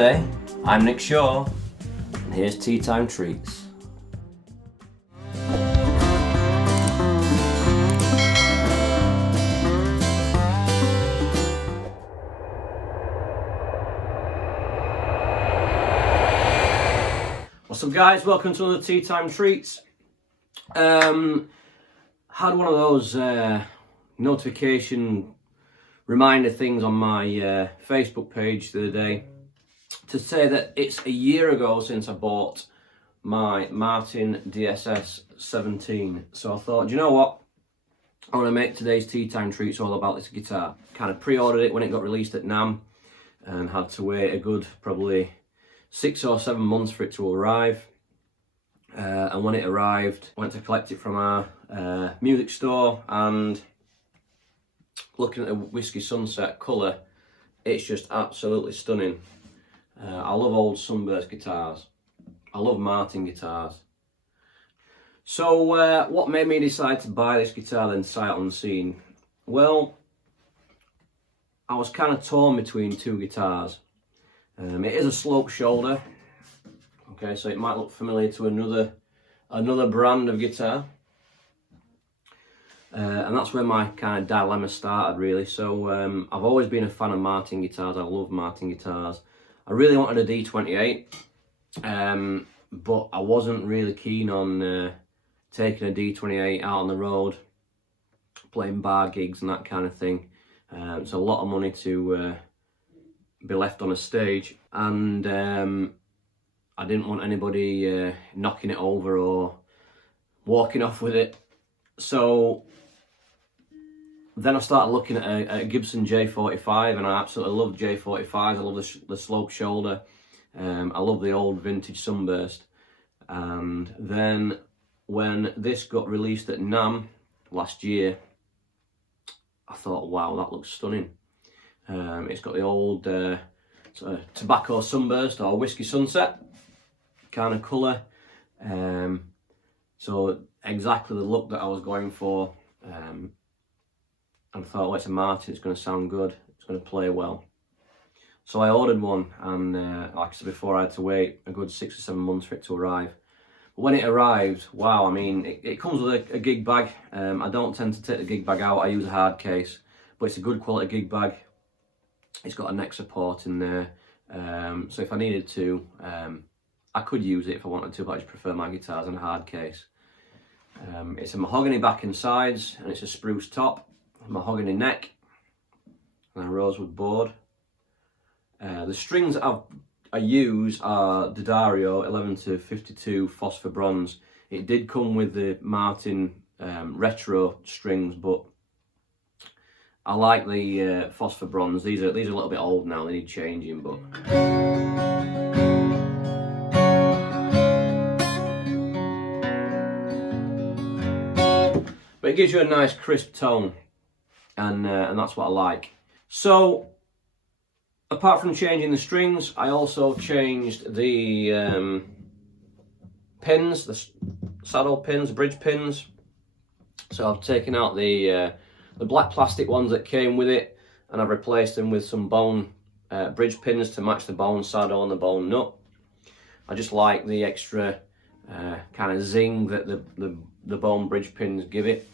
Monday. I'm Nick Shaw, and here's Tea Time Treats. What's up, guys? Welcome to another Tea Time Treats. Had one of those notification reminder things on my Facebook page the other day to say that it's a year ago since I bought my Martin DSS-17. So I thought, do you know what? I want to make today's Tea Time Treats all about this guitar. Kind of pre-ordered it when it got released at NAMM and had to wait a good probably 6 or 7 months for it to arrive. And when it arrived, I went to collect it from our music store, and looking at the Whiskey Sunset colour, it's just absolutely stunning. I love old Sunburst guitars. I love Martin guitars. So what made me decide to buy this guitar then sight unseen? Well, I was kind of torn between two guitars. It is a slope shoulder. Okay, so it might look familiar to another brand of guitar. And that's where my kind of dilemma started, really. So I've always been a fan of Martin guitars. I love Martin guitars. I really wanted a D28, but I wasn't really keen on taking a D28 out on the road, playing bar gigs and that kind of thing. It's a lot of money to be left on a stage, and I didn't want anybody knocking it over or walking off with it. So then I started looking at a Gibson J45, and I absolutely love J45s. I love the slope shoulder. I love the old vintage Sunburst. And then when this got released at NAMM last year, I thought, wow, that looks stunning. It's got the old sort of tobacco Sunburst or Whiskey Sunset kind of colour. So exactly the look that I was going for. And I thought, well, it's a Martin, it's going to sound good, it's going to play well. So I ordered one, and like I said before, I had to wait a good 6 or 7 months for it to arrive. But when it arrived, wow, I mean, it comes with a gig bag. I don't tend to take the gig bag out, I use a hard case, but it's a good quality gig bag. It's got a neck support in there, so if I needed to, I could use it if I wanted to, but I just prefer my guitars in a hard case. It's a mahogany back and sides, and it's a spruce top, mahogany neck, and a rosewood board. The strings that I use are D'Addario 11 to 52 phosphor bronze. It did come with the Martin retro strings, but I like the phosphor bronze. These are a little bit old now, they need changing, but it gives you a nice crisp tone, and that's what I like. So apart from changing the strings, I also changed the pins, the saddle pins, bridge pins. So I've taken out the black plastic ones that came with it, and I've replaced them with some bone bridge pins to match the bone saddle and the bone nut. I just like the extra kind of zing that the bone bridge pins give it.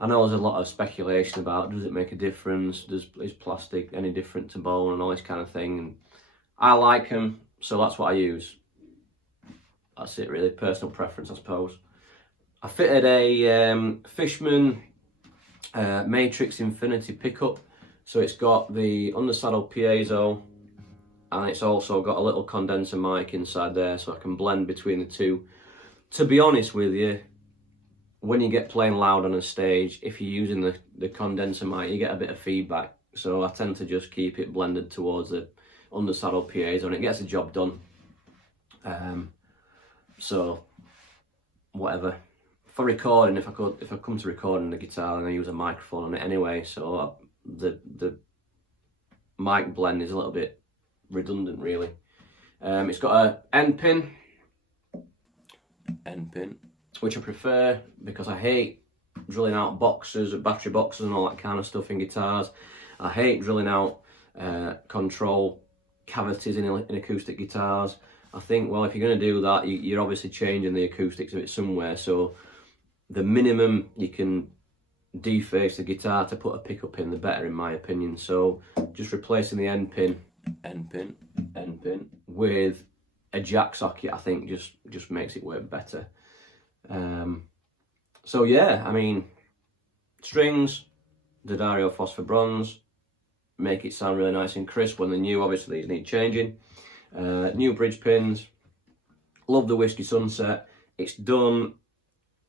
I know there's a lot of speculation about, does it make a difference, is plastic any different to bone and all this kind of thing, and I like them, so that's what I use. That's it really, personal preference I suppose. I fitted a Fishman Matrix Infinity pickup, so it's got the undersaddle piezo, and it's also got a little condenser mic inside there, so I can blend between the two. To be honest with you, when you get playing loud on a stage, if you're using the condenser mic, you get a bit of feedback. So I tend to just keep it blended towards the undersaddle piezo, and it gets the job done. So whatever. For recording, if I come to recording the guitar, then I use a microphone on it anyway. So the mic blend is a little bit redundant, really. It's got a end pin, which I prefer because I hate drilling out boxes, battery boxes and all that kind of stuff in guitars. I hate drilling out control cavities in acoustic guitars. I think, well, if you're going to do that, you're obviously changing the acoustics of it somewhere. So the minimum you can deface the guitar to put a pickup in, the better, in my opinion. So just replacing the end pin with a jack socket, I think just makes it work better. So yeah, I mean, strings, D'Addario Phosphor Bronze, make it sound really nice and crisp. When they're new, obviously these need changing. New bridge pins, love the Whiskey Sunset. It's done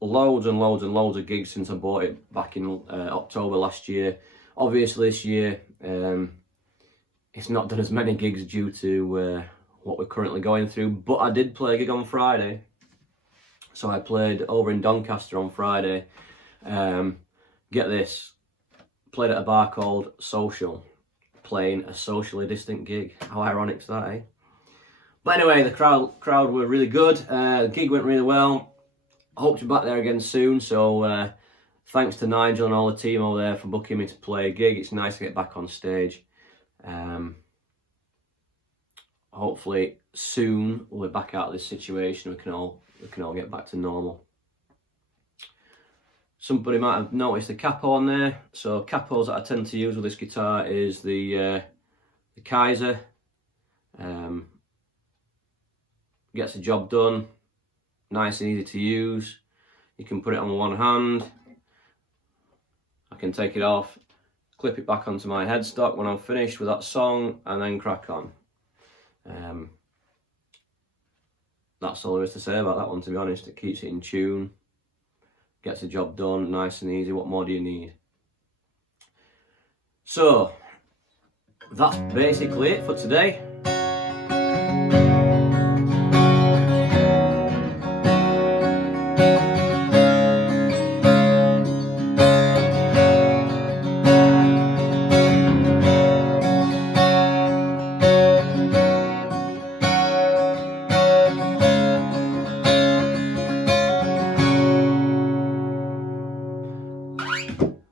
loads and loads and loads of gigs since I bought it back in October last year. Obviously this year it's not done as many gigs due to what we're currently going through, but I did play a gig on Friday. So I played over in Doncaster on Friday. Get this, played at a bar called Social, playing a socially distant gig. How ironic is that, eh? But anyway, the crowd were really good. The gig went really well. I hope to be back there again soon. So thanks to Nigel and all the team over there for booking me to play a gig. It's nice to get back on stage. Hopefully soon we'll be back out of this situation. We can all get back to normal. Somebody might have noticed the capo on there. So capos that I tend to use with this guitar is the Kaiser. Gets the job done, nice and easy to use. You can put it on one hand. I can take it off, clip it back onto my headstock when I'm finished with that song, and then crack on. That's all there is to say about that one, to be honest. It keeps it in tune, gets the job done, nice and easy. What more do you need? So that's basically it for today.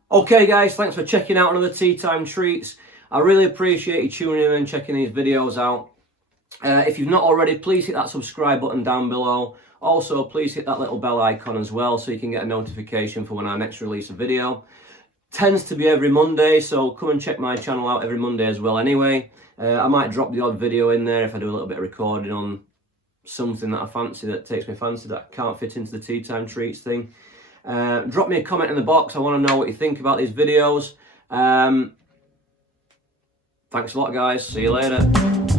Okay guys, thanks for checking out another Tea Time Treats. I really appreciate you tuning in and checking these videos out. If you've not already, please hit that subscribe button down below. Also, please hit that little bell icon as well so you can get a notification for when I next release a video. Tends to be every Monday, so come and check my channel out every Monday as well anyway. I might drop the odd video in there if I do a little bit of recording on something that I fancy, that takes me fancy, that can't fit into the Tea Time Treats thing. Drop me a comment in the box. I want to know what you think about these videos. Thanks a lot guys, see you later.